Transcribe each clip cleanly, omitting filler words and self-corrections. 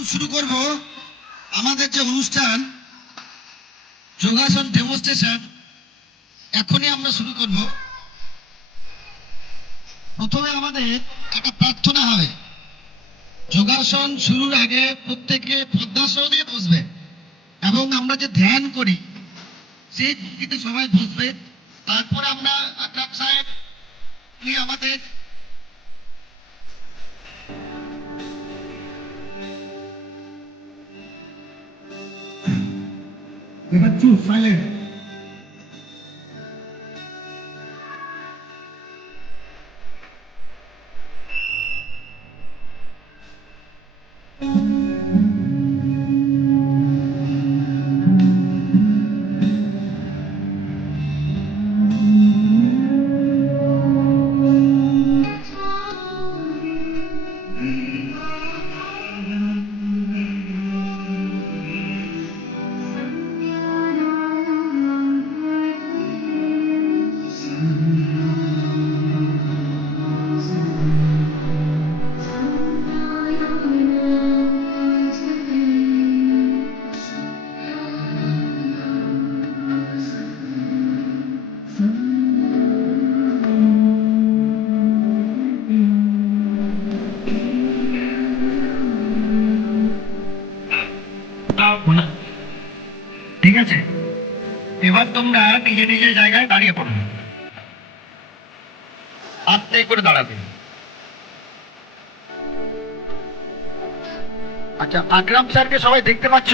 এখন শুরু করব আমাদের যে অনুষ্ঠান যোগাসন ডেমনস্ট্রেশন। এখনই আমরা শুরু করব। প্রথমে আমাদের একটা প্রার্থনা হবে। যোগাসন শুরুর আগে প্রত্যেকে পদ্মাসন দিয়ে বসবে এবং আমরা যে ধ্যান করি সেই ভঙ্গিতে সবাই বসবে। তারপরে আমরা আকরাম সাহেব উনি আমাদের এবার চুপ সাইলেন্ট। ঠিক আছে, এবার তোমরা নিজে নিজের জায়গায় দাঁড়িয়ে পড়ো। আস্তে করে দাঁড়াবে। আচ্ছা, আকরাম স্যারকে সবাই দেখতে পাচ্ছ?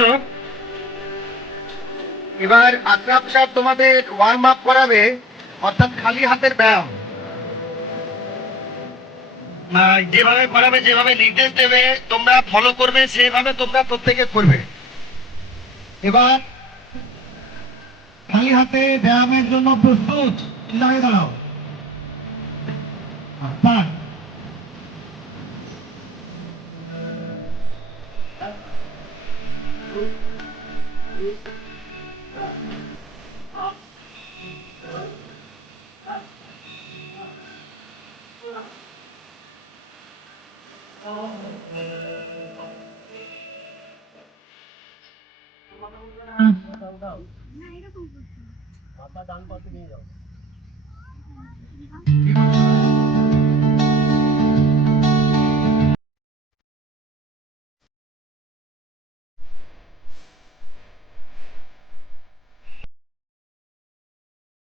এবার আকরাম স্যার তোমাদের ওয়ার্ম আপ করাবে, অর্থাৎ খালি হাতের ব্যায়াম। যেভাবে করাবে, যেভাবে নির্দেশ দেবে তোমরা ফলো করবে, সেভাবে তোমরা প্রত্যেকে করবে। এবার খালি হাতে ব্যায়ামের জন্য প্রস্তুত, লাগিয়ে দাঁড়াও। পাঁচ, মাথা ডান পাশে নিয়ে যাও।